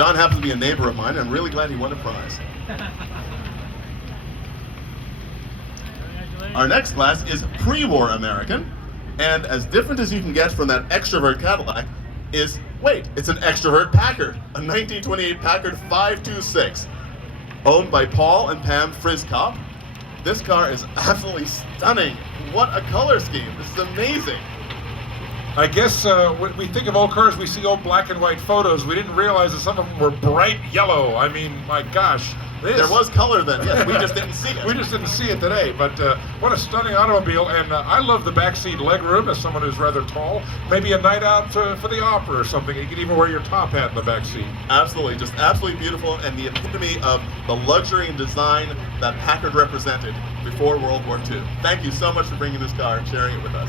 John happens to be a neighbor of mine, and I'm really glad he won a prize. Our next class is pre-war American, and as different as you can get from that extrovert Cadillac is, wait, it's an extrovert Packard, a 1928 Packard 526, owned by Paul and Pam Friskop. This car is absolutely stunning. What a color scheme. This is amazing. I guess when we think of old cars, we see old black and white photos. We didn't realize that some of them were bright yellow. I mean, my gosh. There was color then, yes, we just didn't see it. We just didn't see it today, but what a stunning automobile, and I love the backseat legroom as someone who's rather tall. Maybe a night out for the opera or something. You could even wear your top hat in the backseat. Absolutely, just absolutely beautiful, and the epitome of the luxury and design that Packard represented before World War II. Thank you so much for bringing this car and sharing it with us.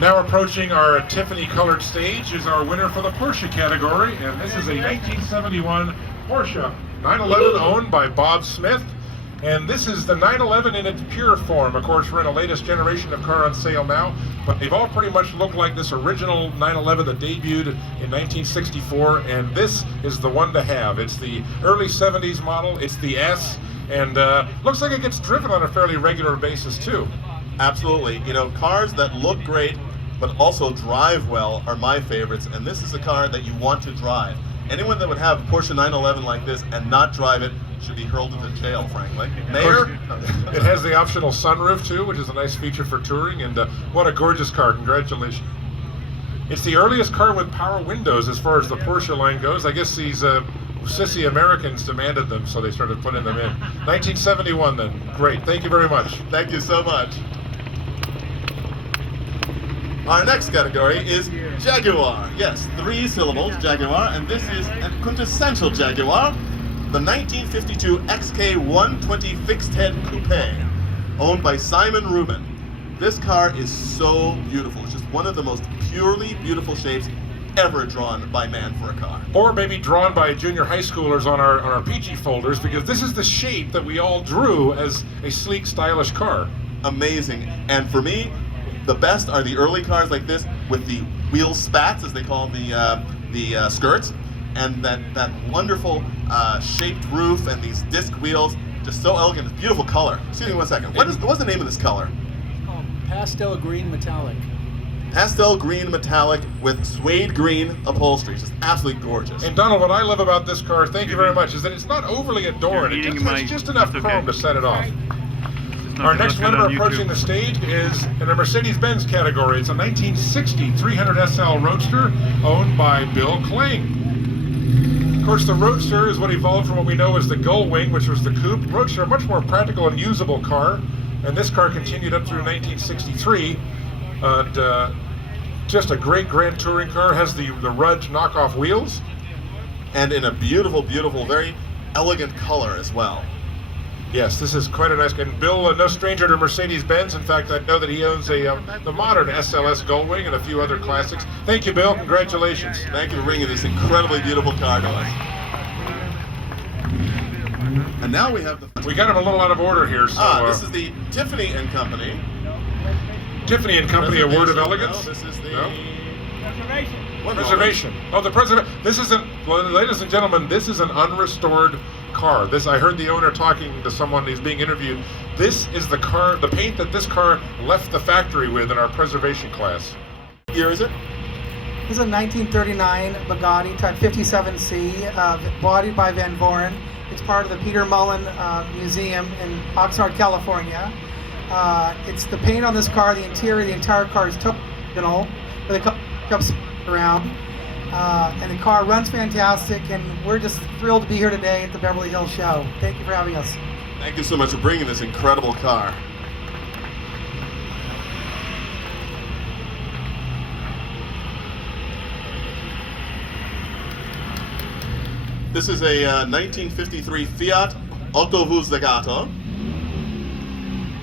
Now approaching our Tiffany-colored stage is our winner for the Porsche category, and this is a 1971 Porsche 911 owned by Bob Smith, and this is the 911 in its pure form. Of course, we're in the latest generation of car on sale now, but they've all pretty much looked like this original 911 that debuted in 1964, and this is the one to have. It's the early 70s model, it's the S, and looks like it gets driven on a fairly regular basis too. Absolutely. You know, cars that look great but also drive well are my favorites, and this is a car that you want to drive. Anyone that would have a Porsche 911 like this and not drive it should be hurled into jail, frankly. Mayor? It has the optional sunroof too, which is a nice feature for touring, and what a gorgeous car. Congratulations. It's the earliest car with power windows as far as the Porsche line goes. I guess these sissy Americans demanded them, so they started putting them in. 1971 then. Great. Thank you very much. Thank you so much. Our next category is Jaguar. Yes, 3 syllables, Jaguar, and this is a quintessential Jaguar, the 1952 XK120 fixed head coupe, owned by Simon Rubin. This car is so beautiful. It's just one of the most purely beautiful shapes ever drawn by man for a car. Or maybe drawn by junior high schoolers on our PG folders, because this is the shape that we all drew as a sleek, stylish car. Amazing. And for me, the best are the early cars like this with the wheel spats, as they call the skirts, and that wonderful shaped roof and these disc wheels, just so elegant. It's beautiful color. Excuse me one second. What's the name of this color? It's called pastel green metallic. Pastel green metallic with suede green upholstery. Just absolutely gorgeous. And Donald, what I love about this car, thank you very much, is that it's not overly adorned. It's just enough chrome to set it off. Our next winner approaching the stage is in the Mercedes-Benz category. It's a 1960 300 SL Roadster owned by Bill Kling. Of course, the Roadster is what evolved from what we know as the Gullwing, which was the coupe. Roadster, a much more practical and usable car, and this car continued up through 1963. Just a great grand touring car. Has the Rudge knockoff wheels, and in a beautiful, beautiful, very elegant color as well. Yes, this is quite a nice car. And Bill, no stranger to Mercedes-Benz. In fact, I know that he owns the modern SLS Gullwing and a few other classics. Thank you, Bill. Congratulations. Thank you for bringing this incredibly beautiful car to us. And now we have we got him a little out of order here. So, this is the Tiffany & Company. Tiffany & Company, a word of elegance? No, this is the... No? Preservation. Preservation. Oh, the preservation. This isn't, well, ladies and gentlemen, this is an unrestored car. I heard the owner talking to someone who's being interviewed. This is the car, the paint that this car left the factory with in our preservation class. What year is it? This is a 1939 Bugatti Type 57C, bodied by Van Voren. It's part of the Peter Mullen Museum in Oxnard, California. It's the paint on this car, the interior, the entire car is totally original, with a couple around. And the car runs fantastic, and we're just thrilled to be here today at the Beverly Hills show. Thank you for having us. Thank you so much for bringing this incredible car. This is a 1953 Fiat Autovus Zagato.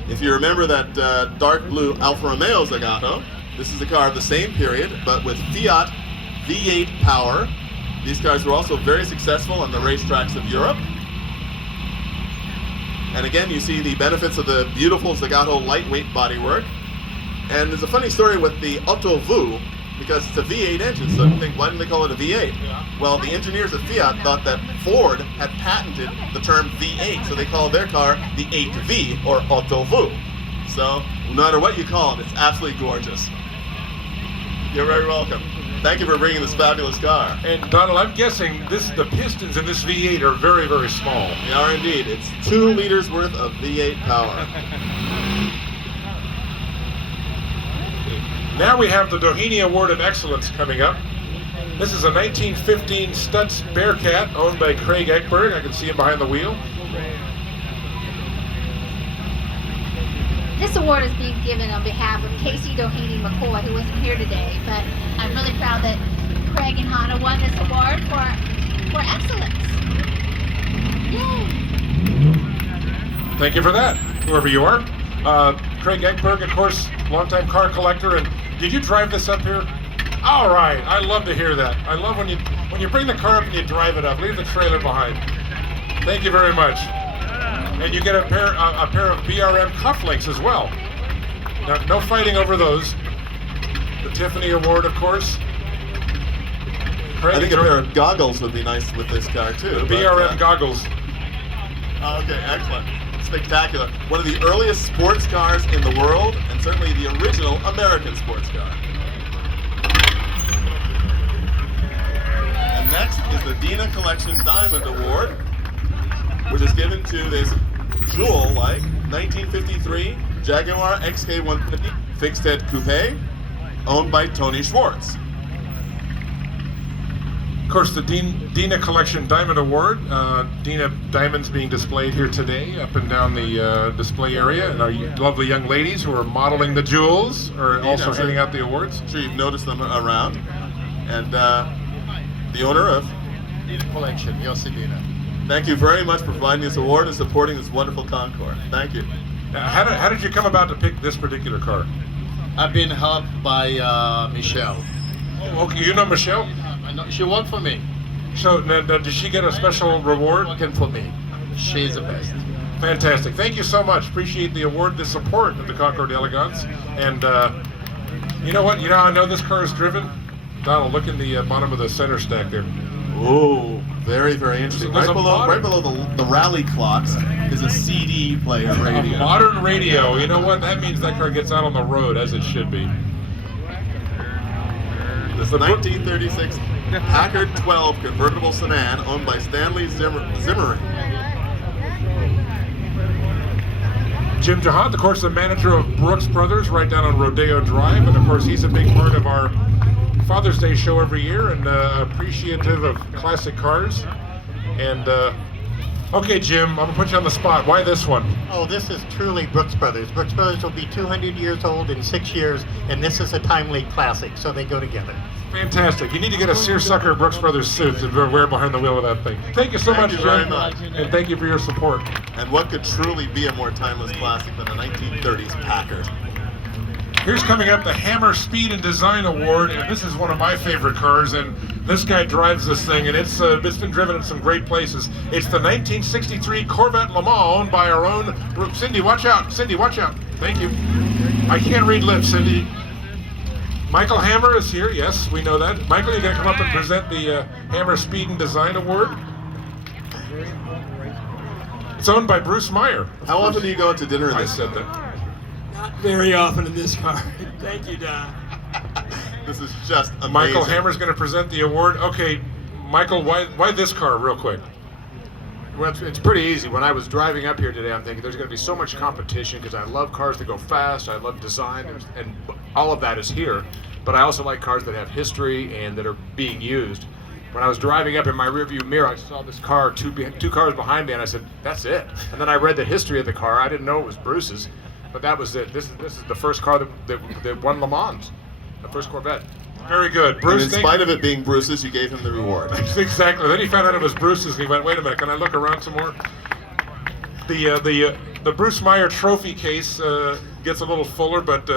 If you remember that dark blue Alfa Romeo Zagato, this is a car of the same period, but with Fiat V8 power. These cars were also very successful on the racetracks of Europe. And again, you see the benefits of the beautiful Zagato lightweight bodywork. And there's a funny story with the Autovu. because it's a V8 engine. So you think, why didn't they call it a V8? Well, the engineers at Fiat thought that Ford had patented the term V8, so they called their car the 8V, or Otto V. So no matter what you call it, it's absolutely gorgeous. You're very welcome. Thank you for bringing this fabulous car. And Donald, I'm guessing the pistons in this V8 are very, very small. They are indeed. It's 2 liters worth of V8 power. Now we have the Doheny Award of Excellence coming up. This is a 1915 Stutz Bearcat owned by Craig Ekberg. I can see him behind the wheel. This award is being given on behalf of Casey Doheny McCoy, who wasn't here today, but I'm really proud that Craig and Hannah won this award for excellence. Yay! Thank you for that, whoever you are. Craig Ekberg, of course, longtime car collector. And did you drive this up here? All right, I love to hear that. I love when you bring the car up and you drive it up. Leave the trailer behind. Thank you very much. And you get a pair of BRM cufflinks as well. Now, no fighting over those. The Tiffany Award, of course. Craig, I think a pair of goggles would be nice with this car too. the BRM goggles. Okay, excellent. Spectacular. One of the earliest sports cars in the world, and certainly the original American sports car. And next is the Dina Collection Diamond Award, which is given to this jewel-like 1953 Jaguar XK150 fixed-head coupe, owned by Tony Schwartz. Of course, the Dina Collection Diamond Award. Dina diamonds being displayed here today up and down the display area. And our lovely young ladies who are modeling the jewels are also handing out the awards. I'm sure you've noticed them around. And the owner of Dina Collection, Yossi Dina. Thank you very much for providing this award and supporting this wonderful Concours. Thank you. How did you come about to pick this particular car? I've been helped by Michelle. Oh, okay, you know Michelle? I know, she worked for me. So now, did she get a special reward? Working for me. She's the best. Fantastic. Thank you so much. Appreciate the award, the support of the Concours d'Elegance. And you know what? You know how I know this car is driven? Donald, look in the bottom of the center stack there. Oh, very, very interesting. There's Right a below the rally clocks is a CD player radio. A modern radio. You know what? That means that car gets out on the road as it should be. This is the 1936 Packard 12 convertible sedan owned by Stanley Zimmerman. Jim Jahad, of course, the manager of Brooks Brothers right down on Rodeo Drive. And of course, he's a big part of our Father's Day show every year and appreciative of classic cars. And okay, Jim, I'm gonna put you on the spot. Why this one? Oh, this is truly Brooks Brothers. Brooks Brothers will be 200 years old in 6 years, and this is a timely classic, so they go together. Fantastic. You need to get a seersucker Brooks Brothers suit to wear behind the wheel of that thing. Thank you so much, you Jim. very much. And thank you for your support. And what could truly be a more timeless classic than a 1930s Packard? Here's coming up the Hammer Speed and Design Award, and this is one of my favorite cars, and this guy drives this thing, and it's been driven in some great places. It's the 1963 Corvette Le Mans, owned by our own Cindy. Watch out, Cindy. Watch out. Thank you. I can't read lips, Cindy. Michael Hammer is here. Yes, we know that. Michael, you're gonna come up and present the Hammer Speed and Design Award. It's owned by Bruce Meyer. How often do you go out to dinner in I this? said that. Not very often in this car. Thank you, Don. This is just amazing. Michael Hammer's going to present the award. Okay, Michael, why this car, real quick? Well, it's pretty easy. When I was driving up here today, I'm thinking there's going to be so much competition because I love cars that go fast. I love design, and all of that is here. But I also like cars that have history and that are being used. When I was driving up in my rearview mirror, I saw this car, two cars behind me, and I said, "That's it." And then I read the history of the car. I didn't know it was Bruce's, but that was it. This is the first car that won Le Mans, the first Corvette. Very good. And Bruce, in spite of it being Bruce's, you gave him the reward. Exactly. Then he found out it was Bruce's, and he went, "Wait a minute, can I look around some more?" The Bruce Meyer trophy case gets a little fuller, but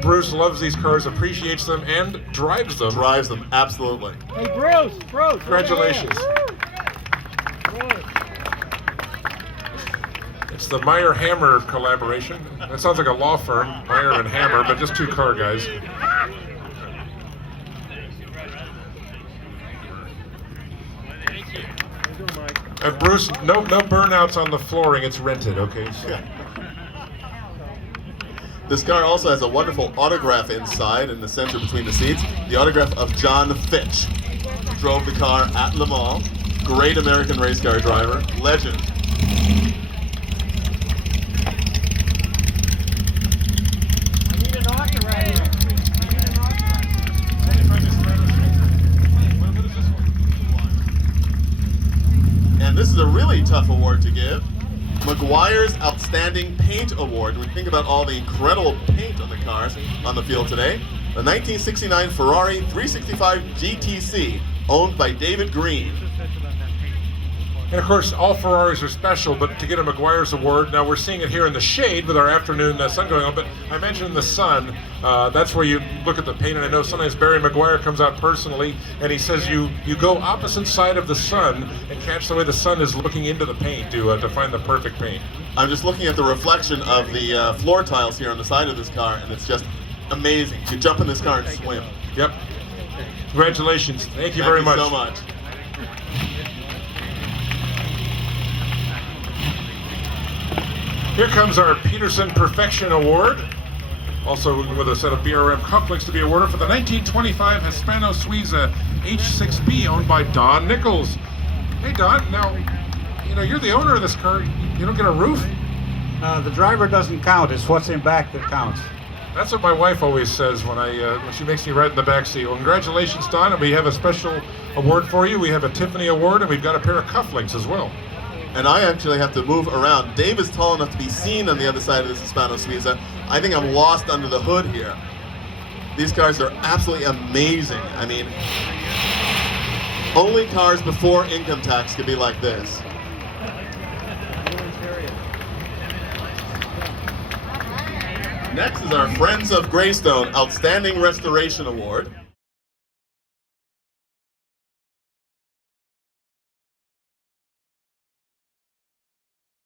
Bruce loves these cars, appreciates them, and drives them. Drives them, absolutely. Hey, Bruce! Congratulations. It's the Meyer Hammer collaboration. That sounds like a law firm, Meyer and Hammer, but just two car guys. And Bruce, no burnouts on the flooring. It's rented, okay? So. This car also has a wonderful autograph inside in the center between the seats. The autograph of John Fitch, who drove the car at Le Mans. Great American race car driver, legend. And this is a really tough award to give. McGuire's Outstanding Paint Award. When we think about all the incredible paint on the cars on the field today, the 1969 Ferrari 365 GTC, owned by David Green. And of course, all Ferraris are special, but to get a McGuire's Award, now we're seeing it here in the shade with our afternoon sun going on, but I mentioned the sun, that's where you look at the paint, and I know sometimes Barry McGuire comes out personally, and he says you go opposite side of the sun and catch the way the sun is looking into the paint to find the perfect paint. I'm just looking at the reflection of the floor tiles here on the side of this car, and it's just amazing. You jump in this car and swim. Yep. Congratulations. Thank you very much. Thank you so much. Here comes our Peterson Perfection Award, also with a set of BRM cufflinks to be awarded for the 1925 Hispano Suiza H6B owned by Don Nichols. Hey Don, now, you're the owner of this car. You don't get a roof? The driver doesn't count. It's what's in back that counts. That's what my wife always says when she makes me ride in the back seat. Well, congratulations, Don, and we have a special award for you. We have a Tiffany Award, and we've got a pair of cufflinks as well. And I actually have to move around. Dave is tall enough to be seen on the other side of this Hispano Suiza. I think I'm lost under the hood here. These cars are absolutely amazing. I mean, only cars before income tax could be like this. Next is our Friends of Greystone Outstanding Restoration Award.